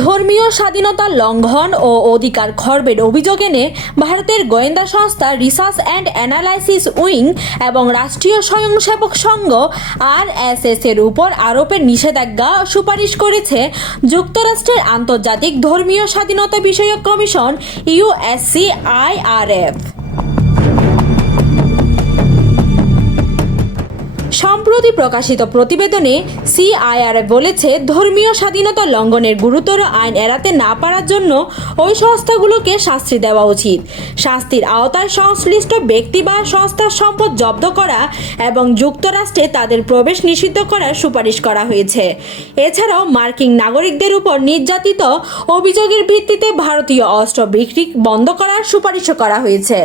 ধর্মীয় স্বাধীনতা লঙ্ঘন ও অধিকার খর্বের অভিযোগ এনে ভারতের গোয়েন্দা সংস্থা রিসার্চ অ্যান্ড অ্যানালাইসিস উইং এবং রাষ্ট্রীয় স্বয়ংসেবক সংঘ RSS এর উপর আরোপের নিষেধাজ্ঞা সুপারিশ করেছে যুক্তরাষ্ট্রের আন্তর্জাতিক ধর্মীয় স্বাধীনতা বিষয়ক কমিশন USCIRF। সম্প্রতি প্রকাশিত প্রতিবেদনে CIRF বলেছে, ধর্মীয় স্বাধীনতা লঙ্ঘনের গুরুতর আইন এড়াতে না পারার জন্য ওই সংস্থাগুলোকে শাস্তি দেওয়া উচিত। শাস্তির আওতায় সংশ্লিষ্ট ব্যক্তি বা সংস্থার সম্পদ জব্দ করা এবং যুক্তরাষ্ট্রে তাদের প্রবেশ নিষিদ্ধ করার সুপারিশ করা হয়েছে। এছাড়াও মার্কিন নাগরিকদের উপর নির্যাতিত অভিযোগের ভিত্তিতে ভারতীয় অস্ত্র বিক্রি বন্ধ করার সুপারিশও করা হয়েছে।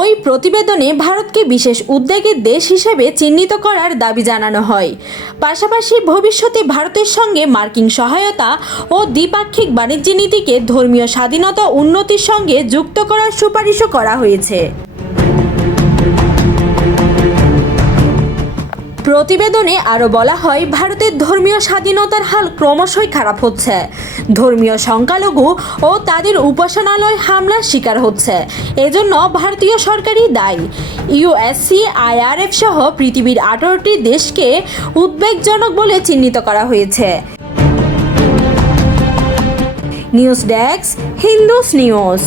ওই প্রতিবেদনে ভারতকে বিশেষ উদ্বেগের দেশ হিসেবে চিহ্নিত করার দাবি জানানো হয়। পাশাপাশি ভবিষ্যতে ভারতের সঙ্গে মার্কিন সহায়তা ও দ্বিপাক্ষিক বাণিজ্য নীতিকে ধর্মীয় স্বাধীনতা উন্নতির সঙ্গে যুক্ত করার সুপারিশও করা হয়েছে। প্রতিবেদনে আরও বলা হয়, ভারতের ধর্মীয় স্বাধীনতার হাল ক্রমশই খারাপ হচ্ছে। ধর্মীয় সংখ্যালঘু ও তাদের উপাসনালয় হামলার শিকার হচ্ছে। এজন্য ভারতীয় সরকারই দায়ী। USCIRF সহ পৃথিবীর 18টি দেশকে উদ্বেগজনক বলে চিহ্নিত করা হয়েছে। News desk, Hindus news.